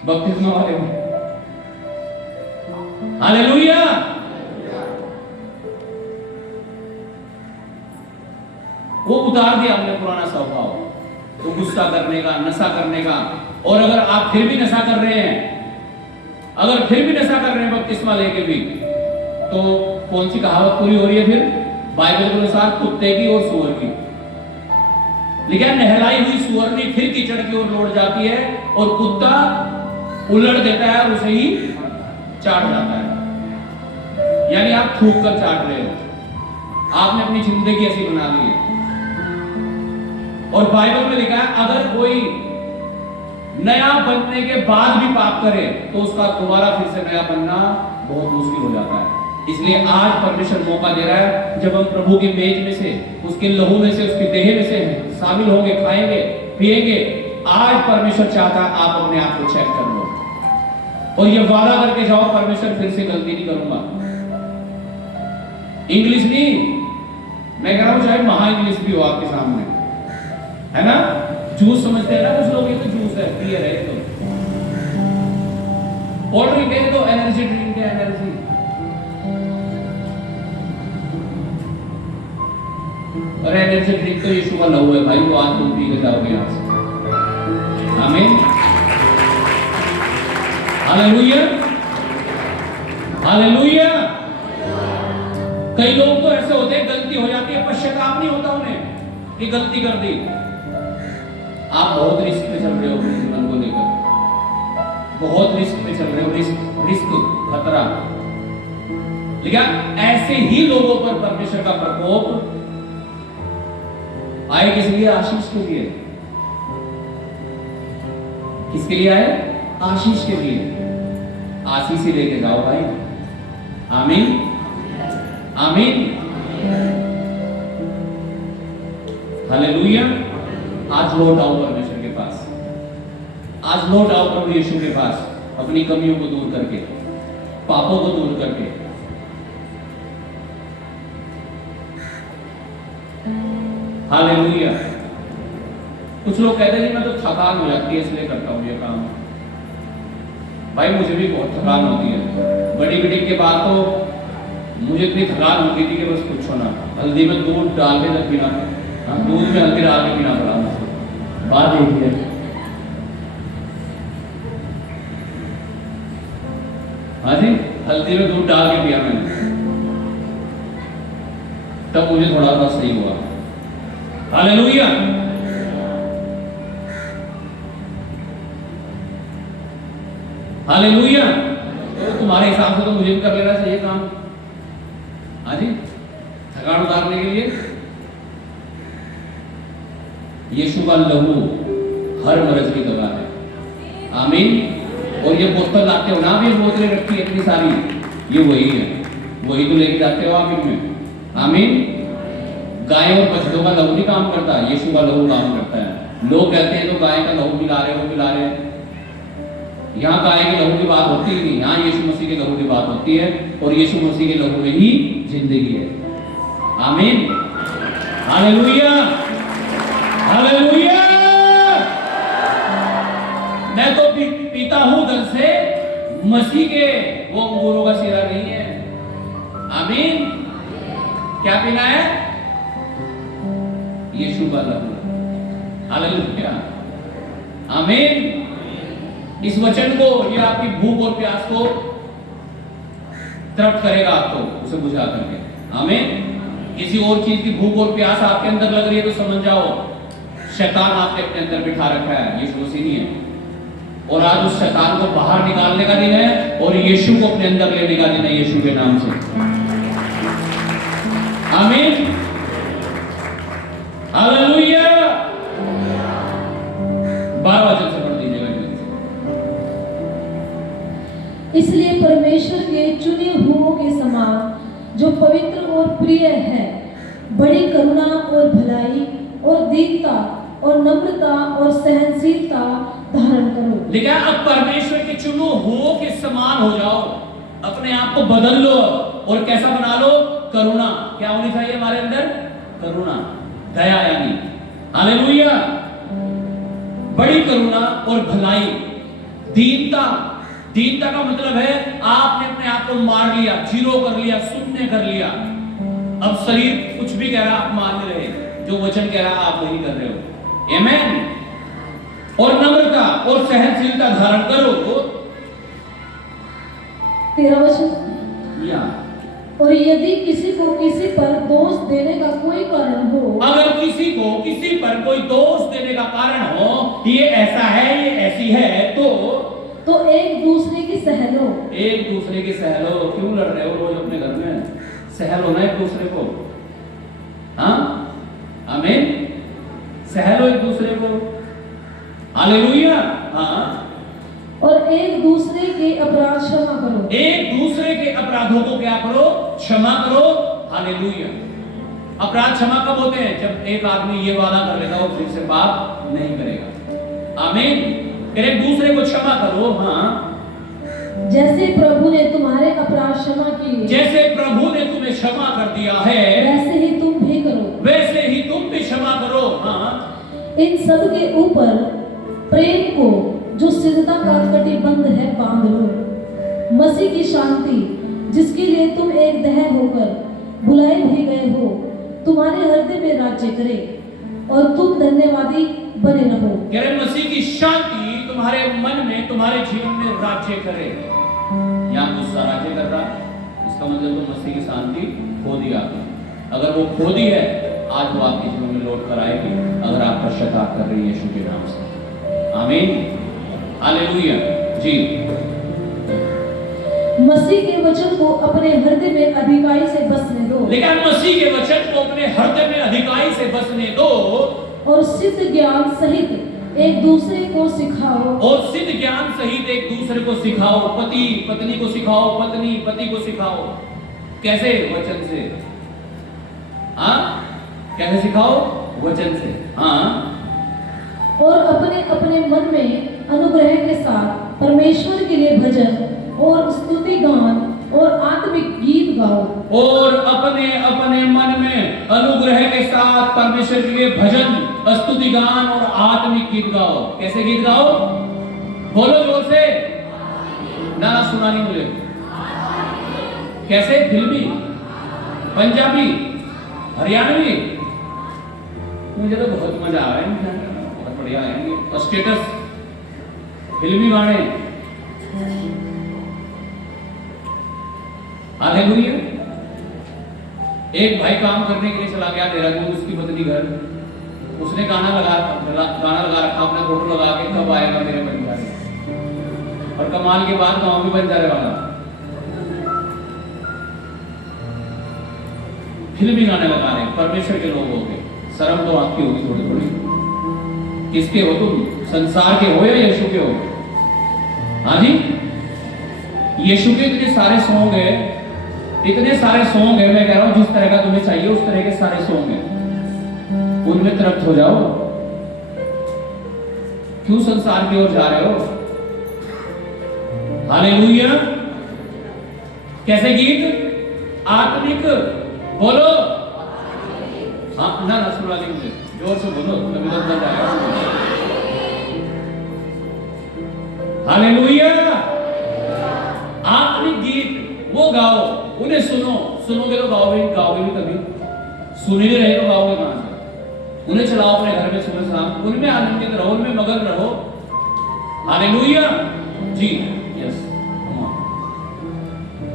बपतिस्मा वाले में। हालेलुया। वो उतार दिया हमने पुराना स्वभाव, तो गुस्सा करने का, नशा करने का। और अगर आप फिर भी नशा कर रहे हैं, अगर फिर भी नशा कर रहे हैं बपतिस्मा लेके भी, तो कौन सी कहावत पूरी हो रही है फिर? बाइबल के अनुसार कुत्ते की और सूअर की। लेकिन नहलाई हुई सुअरनी फिर कीचड़ की ओर लौट जाती है, और कुत्ता उलट देता है और उसे ही चाट जाता है। यानी आप थूक कर चाट रहे हो, आपने अपनी जिंदगी ऐसी बना ली है। और बाइबल में लिखा है अगर कोई नया बनने के बाद भी पाप करे तो उसका दोबारा फिर से नया बनना बहुत मुश्किल हो जाता है। इसलिए आज परमेश्वर मौका दे रहा है, जब हम प्रभु की मेज में से, उसके लहू में से, उसके देह में से शामिल होंगे, खाएंगे, पिएंगे। आज परमेश्वर चाहता है आप अपने आप को चेक कर लो, और ये वादा करके जाओ, परमेश्वर फिर से गलती नहीं करूंगा। इंग्लिश नहीं, मैं कह रहा हूं चाहे महा इंग्लिश भी हो आपके सामने, है ना? जूस समझते हैं ना कुछ लोग, ये तो जूस है, पियर है ये तो। कोल्ड ड्रिंक है तो एनर्जी ड्रिंक है, एनर्जी। और एनर्जी ड्रिंक तो यीशु का लहू है भाई, वो आज तुम पी के जाओगे यहां से। आमीन, हालेलुया, हालेलुया। कई लोग तो ऐसे होते हैं, गलती हो जाती है, पश्चाताप नहीं होता उन्हें कि गलती कर दी। आप बहुत रिस्क में चल रहे हो अपने जीवन को लेकर, बहुत रिस्क में चल रहे हो, रिस्क खतरा। लेकिन ऐसे ही लोगों पर परमेश्वर का प्रकोप आए, किस लिए? आशीष के लिए। किसके लिए आए? आशीष के लिए। आशीष ही लेके जाओ भाई। आमीन, आमीन, हालेलुया। आज लौट आओ परमेश्वर के पास, आज लौट आओ प्रभु यीशु के पास, अपनी कमियों को दूर करके, पापों को दूर करके। हालेलुया। कुछ लोग कहते हैं मैं तो थकान हो जाती है इसलिए करता हूं ये काम। भाई मुझे भी बहुत थकान होती है, बड़ी मीटिंग के बाद तो मुझे इतनी थकान होती थी कि बस पूछो ना। हल्दी में दूध डाल के पीना, दूध में हल्दी डाल के पीना पड़ा मुझे। बात यही है। हाँ जी, हल्दी में दूध डाल के पिया मैंने, तब मुझे थोड़ा सा सही हुआ। हालेलुया। हालेलुया। तो तुम्हारे हिसाब से तो मुझे भी कर लेना चाहिए काम। हाँ जी, थकान उतारने के लिए यीशु का लहू हर मर्ज की दवा है। आमीन। और ये बोतल लाते हो ना, भी बोतलें रखी है इतनी सारी, ये वही है, वही तो लेके जाते हो आप इनमें। आमीन। गाय और बछड़ों का लहू नहीं काम करता, यीशु का लहू काम करता है। लोग कहते हैं तो गाय का लहू पिला रहे हो, पिला रहे हैं। यहाँ गाय के लहू की बात होती ही नहीं, यहाँ यीशु मसीह के लहू की बात होती है, और यीशु मसीह के लहू में ही जिंदगी है। आमीन, हालेलुया, हालेलुया। मैं तो पीता हूं दर से मसीह के वो अंगूरों का सिरा नहीं है। आमीन। क्या पीना है? यीशु का लहू। हालेलुया, आमीन। इस वचन को, ये आपकी भूख और प्यास को तृप्त करेगा, आपको उसे बुझा करके। आमीन। किसी और चीज की भूख और प्यास आपके अंदर लग रही है तो समझ जाओ शैतान आपने अपने अंदर बिठा रखा है, यीशु मसीह नहीं है। और आज उस शैतान को बाहर निकालने का दिन है और यीशु को अपने अंदर लेने का दिन है, यीशु के नाम से। आमीन, हालेलुया। 12 वचन से पढ़ दीजिएगा। इसलिए परमेश्वर के चुने हुओं के समान जो पवित्र और प्रिय है, बड़ी करुणा और भलाई और दीनता और नम्रता और सहनशीलता धारण करो। लिखा अब परमेश्वर के चुने हुओं के समान हो जाओ, अपने आप को बदल लो और कैसा बना लो? करुणा। क्या होनी चाहिए हमारे अंदर? करुणा, दया यानी। हालेलुया। बड़ी करुणा और भलाई, दीनता। दीनता का मतलब है आपने अपने आप को मार लिया, जीरो कर लिया, शून्य कर लिया। अब शरीर कुछ भी कह रहा आप मान रहे, जो वचन कह रहा आप वही कर रहे हो। आमीन। और नम्रता और सहनशीलता धारण करो। 13 वचन। या और यदि किसी को किसी पर दोष देने का कोई कारण हो, अगर किसी को किसी पर कोई दोष देने का कारण हो, ये ऐसा है, ये ऐसी है, तो एक दूसरे की सह लो। एक दूसरे की सह लो। क्यों लड़ रहे हो रोज अपने घर में? सह लो ना एक दूसरे को। हाँ, आमीन। सह लो एक दूसरे को। हालेलुया। हाँ। और एक दूसरे के अपराध क्षमा करो। एक दूसरे के अपराधों को क्या करो? क्षमा करो। हालेलुया। अपराध क्षमा कब होते हैं? जब एक आदमी ये वादा कर लेता हो फिर से पाप नहीं करेगा। आमीन। फिर एक दूसरे को क्षमा करो। हाँ, जैसे प्रभु ने तुम्हारे अपराध क्षमा किए, जैसे प्रभु ने तुम्हें क्षमा कर दिया है, वैसे ही तुम भी करो। वैसे ही तुम भी क्षमा करो। हाँ। इन सब के ऊपर प्रेम को, जो सिद्धता का कटिबंध है, बांध लो। मसीह की शांति, जिसके लिए तुम एक देह होकर बुलाए भी गए हो, तुम्हारे हृदय में राज्य करे और तुम धन्यवादी बने रहो। कह रहे मसीह की शांति तुम्हारे मन में, तुम्हारे जीवन में राज्य करे। या गुस्सा राज्य कर रहा, इसका मतलब तो मसीह की शांति खो दी आपने। अगर वो खो दी है, आज वो आपके जीवन में लौट कर आएगी, अगर आप पश्चाताप कर रही है यीशु के नाम से। आमीन, हालेलुया। जी। मसीह के वचन को अपने हृदय में अधिकाई से बसने दो। लेकिन मसीह के वचन को अपने हृदय में अधिकाई से बसने दो और सिद्ध ज्ञान सहित एक दूसरे को सिखाओ। और सिद्ध ज्ञान सहित एक दूसरे को सिखाओ। पति पत्नी को सिखाओ, पत्नी पति को सिखाओ। कैसे? वचन से। हाँ, कैसे सिखाओ? वचन से। हाँ। और अपने अपने मन में अनुग्रह के साथ परमेश्वर के लिए भजन और स्तुति गान और आत्मिक गीत गाओ। और अपने अपने मन में अनुग्रह के साथ परमेश्वर के लिए भजन, स्तुति गान और आत्मिक गीत गाओ। कैसे गीत गाओ? बोलो जोर से। ना सुना नहीं मुझे। कैसे? फिल्मी, पंजाबी, हरियाणवी। मुझे तो बहुत मजा आ रहा है, बहुत बढ़िया है। और स्टेटस फिल्मी गाने। हालेलुया। एक भाई काम करने के लिए चला गया देहरादून, उसकी पत्नी घर। उसने गाना लगा रखा, अपना फोटो लगा के, कब आएगा मेरे बंजारे। और कमाल की बात, गांव भी बंजारे वाला फिल्मी गाने लगा रहे। परमेश्वर के लोग होंगे, शर्म तो आपकी होगी थोड़ी थोड़ी। किसके हो तुम? संसार के हो या यीशु के हो? हाँ जी। यीशु के इतने सारे सॉन्ग है, इतने सारे सॉन्ग है। मैं कह रहा हूं जिस तरह का तुम्हें चाहिए उस तरह के सारे सॉन्ग है, उनमें तृप्त हो जाओ। क्यों संसार की ओर जा रहे हो? हालेलुया। कैसे गीत? आत्मिक। बोलो। हाँ, ना सुना नहीं मुझे, जोर से बोलो, तभी तो बन जाएगा। हालेलुया। आत्मिक गीत वो गाओ, उन्हें सुनो, सुनोगे तो गाओगे भी कभी, सुन ही नहीं रहे तो गाओगे कहां से? उन्हें चलाओ अपने घर में सुबह शाम, उनमें आनंदित रहो, उनमें मगन रहो। हालेलुया जी, यस।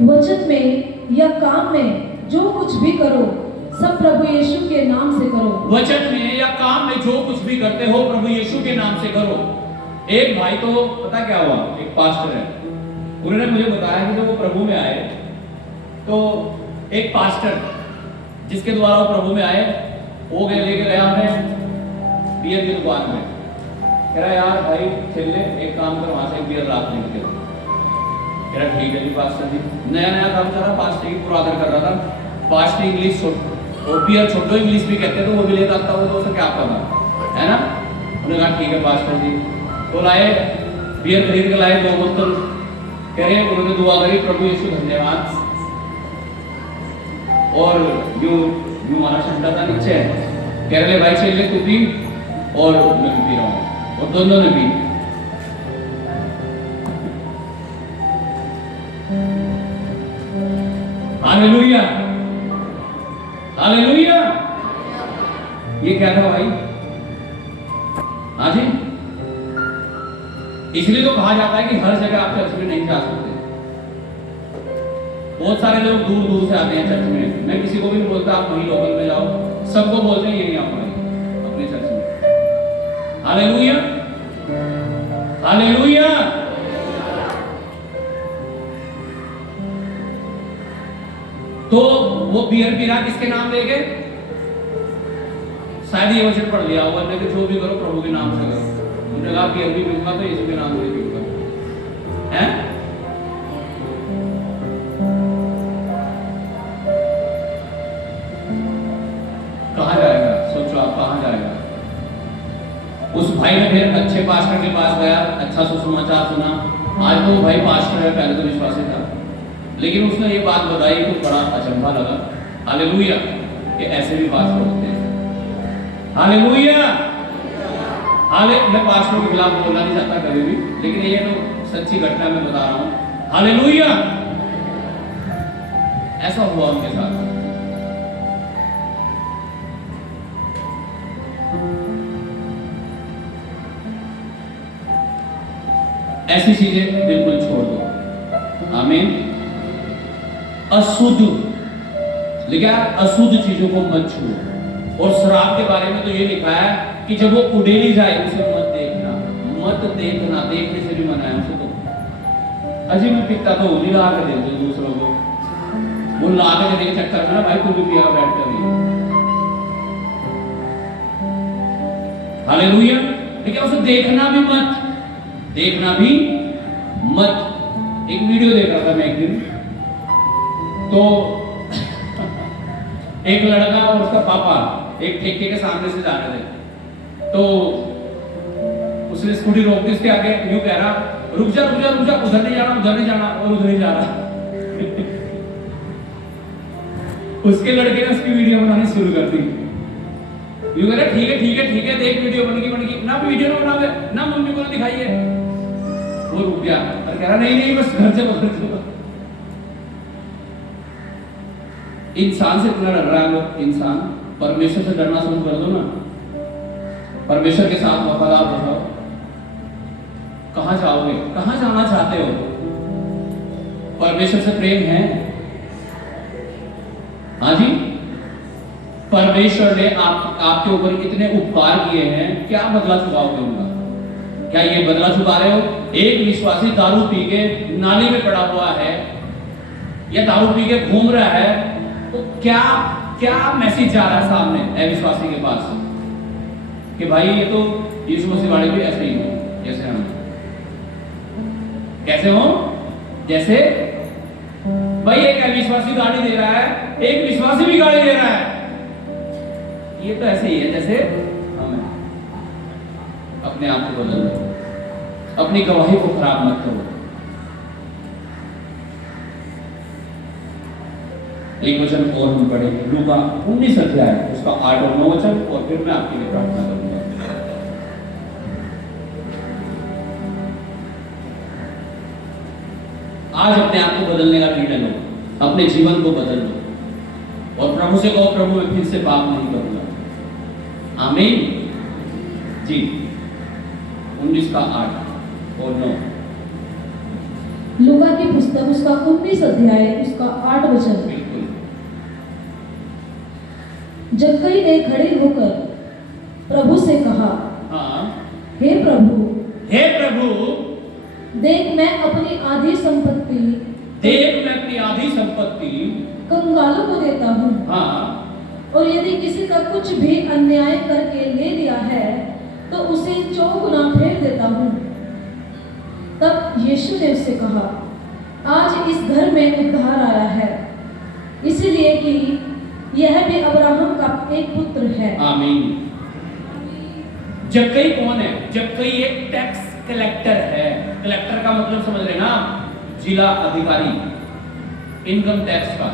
वचन में या काम में जो कुछ भी करो सब प्रभु यीशु के नाम से करो। वचन में या काम में जो कुछ भी करते हो प्रभु यीशु के नाम से करो। एक भाई तो पता क्या हुआ, एक पास्टर है, उन्होंने मुझे बताया कि जब वो प्रभु में आए तो एक पास्टर जिसके द्वारा वो प्रभु में आए, वो लेके गया हमें बियर की दुकान में, कह रहा यार भाई चल ले, एक काम कर वहां से एक बियर रात लेके। कह रहा ठीक है जी पास्टर जी। नया नया काम कर रहा, पास्टर की पूरा आदर कर रहा था। पास्टर इंग्लिश और बियर छोटो इंग्लिश भी कहते तो वो भी लेता था, वो तो क्या पता है ना। उन्होंने कहा ठीक है पास्टर जी, तो लाए बियर खरीद के लाए 2 बोतल। कह रहे उन्होंने दुआ करी, प्रभु यीशु धन्यवाद, और यूं हमारा शंका था नीचे, कह रहे भाई चल ले तू पी और मैं भी पी रहा हूँ, और दोनों ने पी। Hallelujah hallelujah. ये क्या था भाई? हाँ जी, इसलिए तो कहा जाता है कि हर जगह आप चर्च में नहीं जा सकते। बहुत सारे लोग दूर दूर से आते हैं चर्च में। मैं किसी को भी नहीं बोलता आप वहीं लोकल में जाओ, सबको बोलते हैं यही आप आइए अपने चर्च में। Hallelujah hallelujah. तो वो बियर पीना किसके नाम लेके? शायद ये वचन पढ़ लिया होगा ने कि जो भी करो प्रभु के नाम से करो। उन्होंने कहा बियर भी पीऊंगा तो यीशु के नाम से पीऊंगा, हैं? कहां जाएगा? सोचो आप कहां जाएगा? उस भाई ने फिर अच्छे पास्टर के पास गया, अच्छा सुसमाचार सुना। आज तो भाई पास्टर है, पहले तो विश्वासी था, लेकिन उसने ये बात बताई तो बड़ा अचंभा लगा। हालेलुया, कि ऐसे भी पास्टर होते हैं। हालेलुया मैं पास्टरों के खिलाफ बोलना नहीं चाहता कभी भी, लेकिन ये तो सच्ची घटना मैं बता रहा हूं। हालेलुया, ऐसा हुआ उनके साथ। ऐसी चीजें बिल्कुल छोड़ दो। आमीन। अशुद्ध, लिखा अशुद्ध चीजों को मत छुओ। और शराब के बारे में तो ये लिखा है कि जब वो उड़ेली जाए उसे मत देखना, मत देखना, देखने से भी मना है उसे। तो अजी मैं पीता तो नहीं ला के देते दूसरों को, वो ला के देने के चक्कर में ना भाई तू भी पिया बैठ कर। हालेलुया। लेकिन उसे देखना भी मत, देखना भी मत। एक वीडियो देख रहा था मैं एक दिन, तो एक लड़का और उसका पापा एक ठेके के सामने से जा रहे थे, तो उसने स्कूटी रोक दी, उसके आगे यूं कह रहा रुक जा रुक जा रुक जा, उधर नहीं जाना उधर नहीं जाना, और उधर ही जा रहा। उसके लड़के ने उसकी वीडियो बनानी शुरू कर दी। यूं कह रहा ठीक है ठीक है ठीक है, देख वीडियो बन गई ना, वीडियो ना बनावे ना, मम्मी को दिखाइए। वो रुक गया और कह रहा नहीं नहीं बस घर से बदल दो। इंसान से इतना डर रहा है लोग, इंसान परमेश्वर से डरना शुरू कर दो ना, परमेश्वर के साथ वफादार हो जाओ। कहां जाओगे? कहां जाना चाहते हो? परमेश्वर से प्रेम है? हाँ जी, परमेश्वर ने आपके ऊपर इतने उपकार किए हैं, क्या बदला चुकाओगे उनका? क्या ये बदला चुका रहे हो? एक विश्वासी दारू पी के नाली में पड़ा हुआ है या दारू पी के घूम रहा है, तो क्या क्या मैसेज जा रहा है सामने अविश्वासी के पास कि भाई ये तो यीशु मसीह वाले भी ऐसे ही हो जैसे हम। कैसे हो? जैसे भाई एक अविश्वासी गाड़ी दे रहा है, एक विश्वासी भी गाड़ी दे रहा है, ये तो ऐसे ही है जैसे हमें। अपने आप को बदल दो, अपनी गवाही को खराब मत करो। एक वचन और हम पढ़े, लूका 19 अध्याय उसका 8 और 9 वचन, और फिर मैं आपके लिए प्रार्थना करूंगा। आज अपने आप को बदलने का निर्णय लो, अपने जीवन को बदल लो। और प्रभु से कहो, प्रभु मैं फिर से पाप नहीं करूंगा। आमीन जी। 19 का 8 और 9। लूका की पुस्तक उसका 19 अध्याय उसका 8 वचन। बिल्कुल। जक्कई ने खड़े होकर प्रभु से कहा, हाँ, हे प्रभु, हे प्रभु, देख मैं अपनी आधी संपत्ति कंगालों को देता हूँ। हाँ, और यदि किसी का कुछ भी अन्याय करके ले लिया है तो उसे 4 गुना फेर देता हूँ। तब यीशु ने उससे कहा, आज इस घर में उद्धार आया है, इसलिए कि यह भी अब्राहम का एक पुत्र है। आमीन। जक्कई कौन है? जक्कई एक टैक्स कलेक्टर है। कलेक्टर का मतलब समझ रहे ना, जिला अधिकारी इनकम टैक्स का।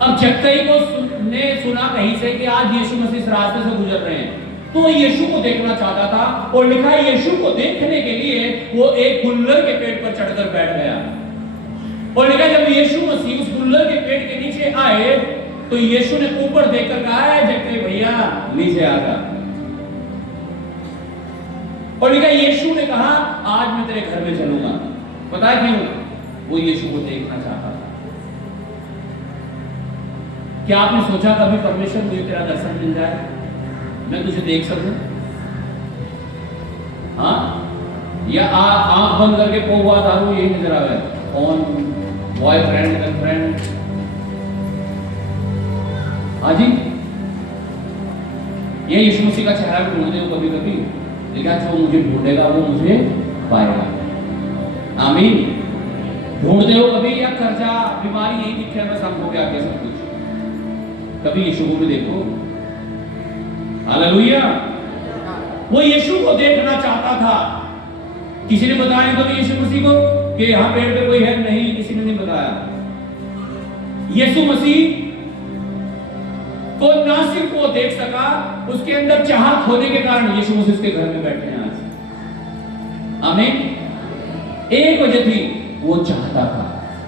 अब जक्कई को ने सुना कहीं से कि आज यीशु मसीह इस रास्ते से गुजर रहे हैं, तो वो यीशु को देखना चाहता था, और लिखा है यीशु को देखने के लिए वो एक गुल्लर के पेड़ पर चढ़कर बैठ गया। और लिखा जब यीशु मसीह उस गुल्लर के पेड़ के नीचे आए तो यीशु ने ऊपर देखकर कहा, है जक्कई भैया नीचे आ जा। और लिखा यीशु ने कहा, आज मैं तेरे घर में चलूंगा। पता है क्यों? वो यीशु को देखना चाहता था। क्या आपने सोचा कभी परमेश्वर मुझे तेरा दर्शन मिल जाए, मैं तुझे देख सकूं? हाँ, या आंख बंद करके पोवा दारू यही नजर आ रहा है, कौन बॉयफ्रेंड गर्लफ्रेंड? हाँ जी, ये यीशु मसीह का चेहरा भी ढूंढते हो कभी कभी, लेकिन जो मुझे ढूंढेगा वो मुझे पाएगा। आमीन। ढूंढते हो कभी, या कर्जा बीमारी यही दिखे बस हमको क्या कह सब कुछ, कभी यीशु को भी देखो। हालेलुया। वो यीशु को देखना चाहता था। किसी ने बताया कभी यीशु मसीह को कि यहां पेड़ पे कोई है? नहीं, किसी ने नहीं बताया। यीशु मसीह को ना सिर्फ वो देख सका, उसके अंदर चाहत होने के कारण यीशु मसीह उसके घर में बैठे हैं आज। आमीन। एक वजह थी, वो चाहता था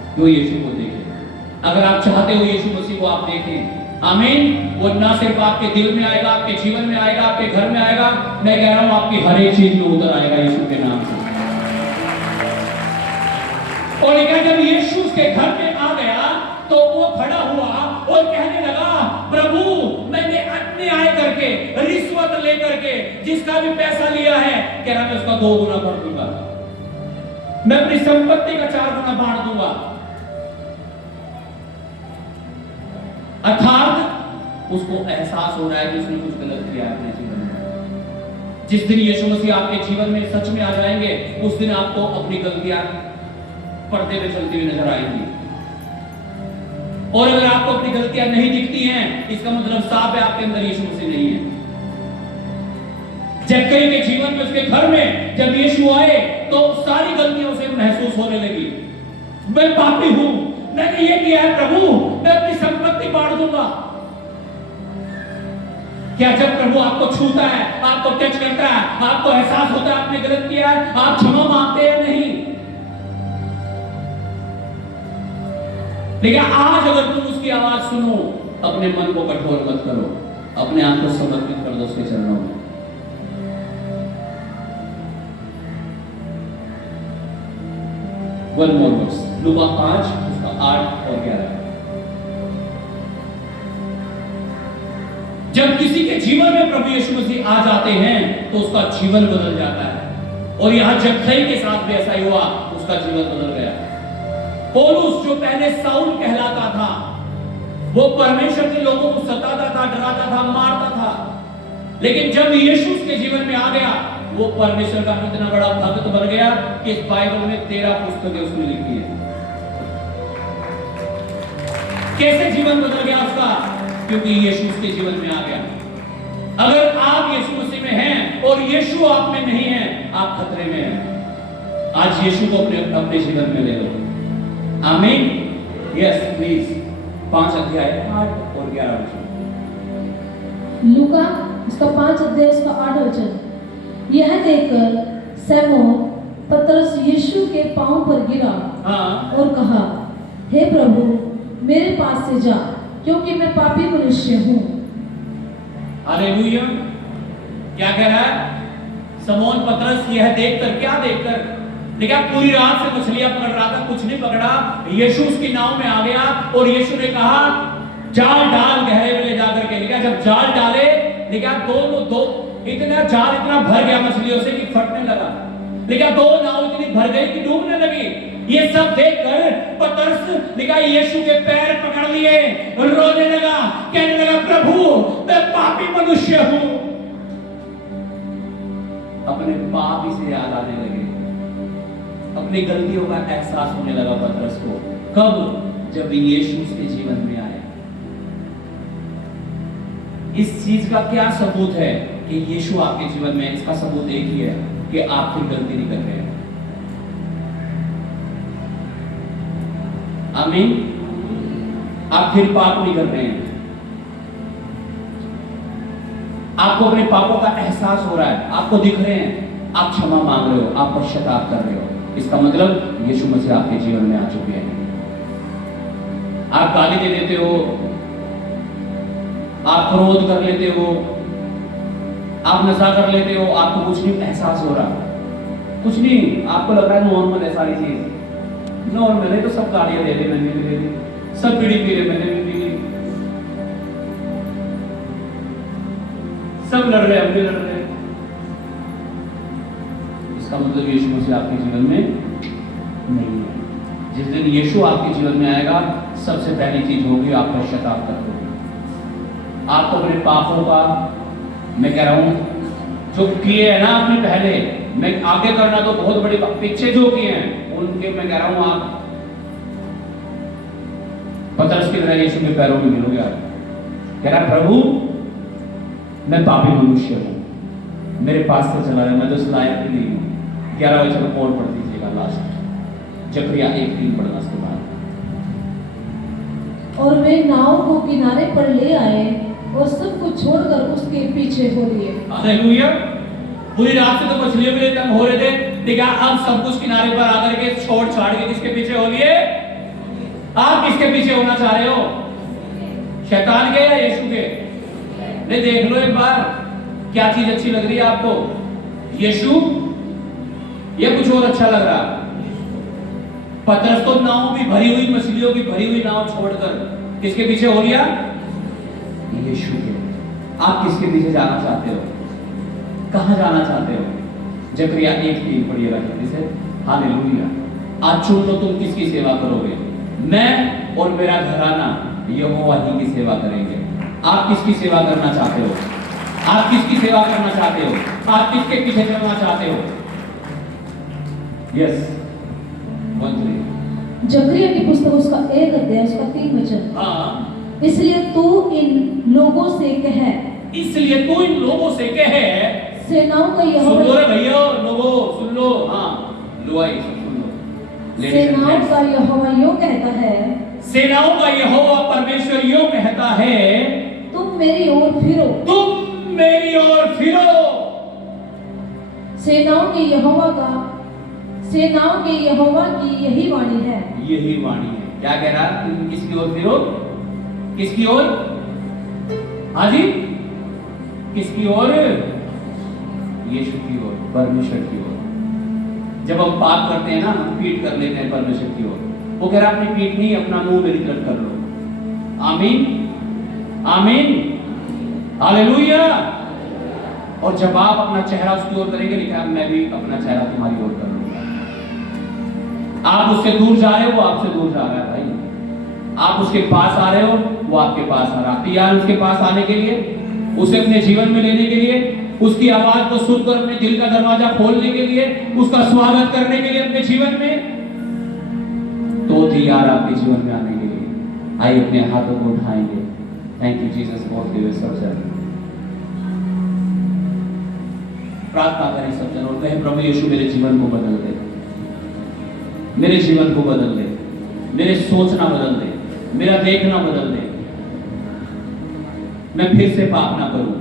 कि वो यीशु को देखे। अगर आप चाहते हो यीशु मसीह को आप देखें, आमीन, वो ना सिर्फ आपके दिल में आएगा, आपके जीवन में आएगा, आपके घर में आएगा, मैं कह रहा हूं आपकी हर एक चीज में उतर आएगा यीशु के नाम से। और लेकिन जब यीशु उसके घर में आ गया तो वो खड़ा हुआ और कहने लगा, प्रभु मैंने अन्याय करके, रिश्वत लेकर के जिसका भी पैसा लिया है, कह रहा मैं उसका 2 गुना कर दूंगा, मैं अपनी संपत्ति का 4 गुना बांट दूंगा। अर्थात उसको एहसास हो रहा है कि उसने कुछ गलत किया है अपने जीवन में। जिस दिन यीशु मसीह आपके जीवन में सच में आ जाएंगे, उस दिन आपको अपनी गलतियां पर्दे में चलती हुई नजर आएंगी। और अगर आपको अपनी गलतियां नहीं दिखती हैं, इसका मतलब साफ है आपके अंदर यीशु मसीह नहीं है। जक्कई के जीवन में, उसके घर में जब यीशु आए तो सारी गलतियां उसे महसूस होने लगी। मैं पापी हूं, मैंने ये किया है प्रभु, मैं अपनी संपत्ति बांट दूंगा। क्या जब प्रभु आपको छूता है, आपको टच करता है, आपको एहसास होता है आपने गलत किया है, आप क्षमा मांगते हैं? नहीं। लेकिन आज अगर तुम उसकी आवाज सुनो, अपने मन को कठोर मत करो, अपने आप को समर्पित कर दो उसके चरणों में। वन मोर वर्स, लूका 5 उसका 8 और 11। जब किसी के जीवन में प्रभु यीशु मसीह आ जाते हैं तो उसका जीवन बदल जाता है। और यहां जक्कई के साथ भी ऐसा ही हुआ, उसका जीवन बदल गया। पौलुस जो पहले साउल कहलाता था, वो परमेश्वर के लोगों को सताता था, डराता था, मारता था, लेकिन जब यीशु उसके जीवन में आ गया, वो परमेश्वर का इतना बड़ा भक्त बन गया कि इस बाइबल में 13 पुस्तकें उसने लिखी है। कैसे जीवन बदल गया उसका? क्योंकि यीशु उसके जीवन में आ गया। अगर आप यीशु मसीह में हैं और यीशु आप में नहीं है, आप खतरे में हैं। आज यीशु को अपने जीवन में ले लो। आमीन। Yes please. 5 अध्याय 8 और 11 वचन। लूका उसका 5 अध्याय उसका 8 वचन। यह देखकर सिमोन पतरस यीशु के पांव पर गिरा और कहा, हे प्रभु मेरे पास से जा, क्योंकि मैं पापी मनुष्य हूँ। हालेलुया। क्या कह रहा है समौन पतरस? यह देखकर, क्या देखकर? देखा पूरी रात से मछलियां पकड़ रहा था, कुछ नहीं पकड़ा। यीशु उसकी नाव में आ गया और यीशु ने कहा जाल डाल गहरे में ले जाकर के। देखा जब जाल डाले, देखा दो इतना जाल इतना भर गया मछलियों से कि फटने लगा। देखा दो नाव इतनी भर गई कि डूबने लगी। ये सब देखकर पतरस देखा यीशु के पैर पकड़ लिए, रोने लगा, कहने लगा प्रभु मैं पापी मनुष्य हूं। अपने पाप ही से याद आने लगे, अपनी गलतियों का एहसास होने लगा पतरस को। कब? जब यीशु उसके जीवन में आया। इस चीज का क्या सबूत है कि यीशु आपके जीवन में? इसका सबूत एक ही है कि आप फिर गलती नहीं कर रहे हैं। आमीन। आप फिर पाप नहीं कर रहे हैं। आपको अपने पापों का एहसास हो रहा है, आपको दिख रहे हैं, आप क्षमा मांग रहे हो, आप पश्चाताप कर रहे हो। इसका मतलब यीशु मसीह आपके जीवन में आ चुके हैं। आप गाली दे देते हो, आप क्रोध कर लेते हो, आप नशा कर लेते हो, आपको कुछ नहीं एहसास हो रहा, कुछ नहीं, आपको लग रहा है नॉर्मल है सारी चीज, नॉर्मल है। तो सब गालियां दे ली, मैंने भी दे दी, सब बीड़ी पी ले, मैंने भी पी ली, सब लड़ रहे, हम भी लड़ रहे। इसका मतलब यीशु मसीह आपके जीवन में नहीं है। जिस दिन यीशु आपके जीवन में आएगा, सबसे पहली चीज होगी आप पश्चाताप करोगे। आपको अपने पापों का, मैं कह रहा हूं जो किए हैं ना आपने पहले, मैं आगे करना तो बहुत बड़ी बात, पीछे जो किए हैं उनके मैं कह रहा हूं आप पतरस की तरह यीशु के पैरों में गिरोगे। आप कह रहा प्रभु मैं पापी मनुष्य हूं, मेरे पास से चला रहा, मैं तो इस लायक भी नहीं हूं। 11 वचन और पढ़ दीजिएगा लास्ट, जकरिया 1:3 पढ़ना उसके बाद। और वे नाव को किनारे पर ले आए और सब कुछ छोड़कर उसके पीछे हो लिए। हालेलुया। पूरी रात से तो मछलियों के लिए तंग हो रहे थे, देखा अब सब कुछ किनारे पर आकर के छोड़ छाड़ के किसके पीछे हो लिए? आप किसके पीछे होना चाह रहे हो? शैतान के या यीशु के? नहीं, देख लो एक बार क्या चीज अच्छी लग रही है आपको, यीशु या कुछ और अच्छा लग रहा? पतरस तो नाव भी भरी हुई, मछलियों की भरी हुई नाव छोड़कर किसके पीछे हो लिया? यीशु के। आप किसके पीछे जाना चाहते हो? कहां जाना चाहते हो? जकरिया 1:3 पढ़िएगा जल्दी से। हालेलुया। आज चुन लो तुम किसकी सेवा करोगे। मैं और मेरा घराना यहोवा ही की सेवा करेंगे। आप किसकी सेवा करना चाहते हो? आप किसकी सेवा करना चाहते हो? आप किसके पीछे चलना चाहते हो? यस, जकरिया की पुस्तक उसका 1 अध्याय उसका 3 वचन। हाँ। इसलिए तू इन लोगों से कह, इसलिए तू इन लोगों से कह, सेनाओं का यहोवा, सुन लो रे भैया, लोगों सुन लो, हाँ लो आई सुन लो। सेनाओं का यहोवा यूं कहता है, सेनाओं का यहोवा परमेश्वर यूं कहता है, तुम मेरी ओर फिरो, तुम मेरी ओर फिरो। सेनाओं के यहोवा का, सेनाओं के यहोवा की यही वाणी है। यही वाणी है। क्या कह रहा है? तुम किसकी ओर फिरो? किसकी ओर? हाँ जी, किसकी ओर? यीशु की ओर, परमेश्वर की ओर। जब हम पाप करते हैं ना, हम पीठ कर लेते हैं परमेश्वर की ओर। वो कह रहा अपनी पीठ नहीं, अपना मुंह मेरी तरफ कर लो। आमीन, आमीन, हालेलुया। और जब आप अपना चेहरा उसकी ओर करेंगे, लिखा मैं भी अपना चेहरा तुम्हारी ओर कर लूंगा। आप उससे दूर जा रहे हो, वो आपसे दूर जा रहा है भाई। आप उसके पास आ रहे हो, वो आपके पास आ रहा है। तैयार उसके पास आने के लिए, उसे अपने जीवन में लेने के लिए, उसकी आवाज को सुनकर अपने दिल का दरवाजा खोलने के लिए, उसका स्वागत करने के लिए अपने जीवन में, तो तैयार आपके जीवन में आने के लिए। आइए अपने हाथों को उठाएंगे। Thank you Jesus for giving सब जन। प्रार्थना करें सब जन और कहें प्रभु यीशु मेरे जीवन को बदल दे, मेरे जीवन को बदल दे, मेरे सोचना बदल दे, मेरा देखना बदल दे। मैं फिर से पाप ना करूं,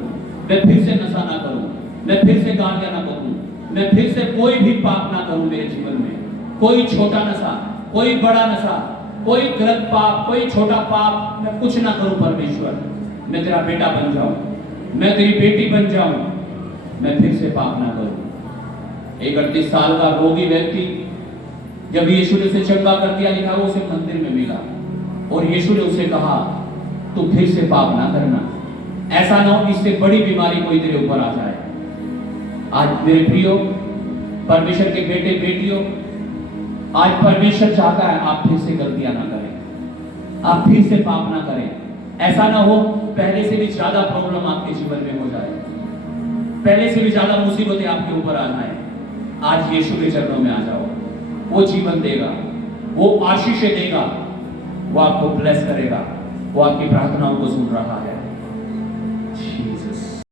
मैं फिर से नशा ना करूं, मैं फिर से गालियां ना करूं, मैं फिर से कोई भी पाप ना करूं मेरे जीवन में। कोई छोटा नशा, कोई बड़ा नशा, कोई गलत पाप, कोई छोटा पाप मैं कुछ ना करूं परमेश्वर, मैं तेरा बेटा बन जाऊं, मैं तेरी बेटी बन जाऊं, मैं फिर से पाप ना करूं। एक 38 साल का रोगी व्यक्ति जब यीशु ने उसे चंगा कर दिया, लिखा वो उसे मंदिर में मिला और यीशु ने उसे कहा तू फिर से पाप ना करना, ऐसा ना हो इससे बड़ी बीमारी कोई तेरे ऊपर आ जाए। आज मेरे प्रियो परमेश्वर के बेटे बेटियों, आज परमेश्वर चाहता है आप फिर से गलतियां ना करें, आप फिर से पाप ना करें। ऐसा ना हो पहले से भी ज्यादा प्रॉब्लम आपके जीवन में हो जाए, पहले से भी ज्यादा मुसीबतें आपके ऊपर आ जाए। आज यीशु के चरणों में आ जाओ, वो जीवन देगा, वो आशीष देगा, वो आपको ब्लेस करेगा, वो आपकी प्रार्थनाओं को सुन रहा है।